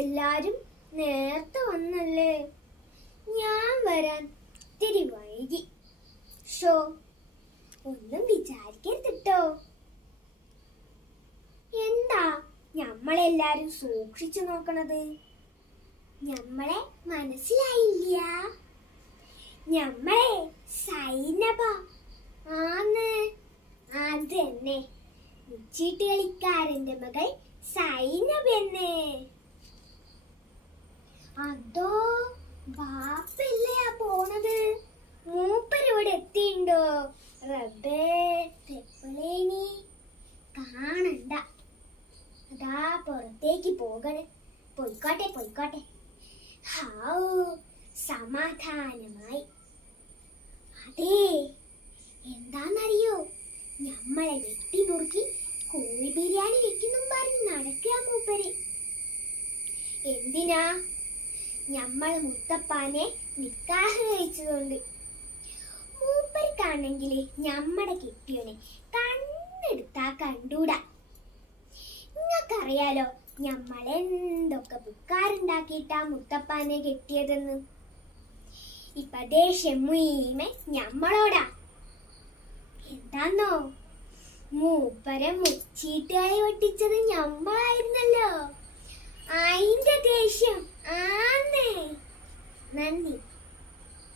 എല്ലാരും നേരത്തെ വന്നല്ലേ? ഞാൻ വരാൻ ഇത്തിരി വൈകി. ഷോ ഒന്നും വിചാരിക്കരുതിട്ടോ. എന്താ ഞമ്മളെല്ലാരും സൂക്ഷിച്ചു നോക്കണത്? ഞമ്മളെ മനസ്സിലായില്ല? ഞമ്മളെ സൈനബ ആന്ന്. അതന്നെ, മുച്ചീട്ട് കളിക്കാരന്റെ മകൾ സൈനബന്നെ. അതോ ബാപ്പല്ലേ പോണത്? മൂപ്പരിവിടെ എത്തിണ്ടോ? റബ്ബേ, തെപ്പലേനി കാണണ്ട. അതാ പുറത്തേക്ക് പോകണേ. പോയിക്കോട്ടെ പോയിക്കോട്ടെ. ഹാവൂ, സമാധാനമായി. അതേ, എന്താന്നറിയോ? ഞമ്മളെ വെട്ടി നുറുക്കി കോഴി ബിരിയാണി വെക്കുന്നും പറഞ്ഞ് നടക്കുക മൂപ്പര്. എന്തിനാ? ഞമ്മള് മുത്തപ്പാനെ നിക്കാഹ് കഴിച്ചതുകൊണ്ട്. മൂപ്പർക്കാണെങ്കില് ഞമ്മടെ കെട്ടിയോനെ കണ്ണെടുത്താ കണ്ടൂടാ. നിങ്ങൾക്കറിയാലോ ഞമ്മളെന്തൊക്കെ ബുക്കാറുണ്ടാക്കിയിട്ടാ മുത്തപ്പാനെ കെട്ടിയതെന്ന്. ഇപ്പൊ ദേഷ്യം മുഴുവൻ ഞമ്മളോടാ. എന്താന്നോ? മൂപ്പരെ മുച്ചീട്ടുകാരി ഒട്ടിച്ചത് ഞമ്മളായിരുന്നല്ലോ. അയിന്റെ ദേഷ്യം ആന്നേ. നന്ദി.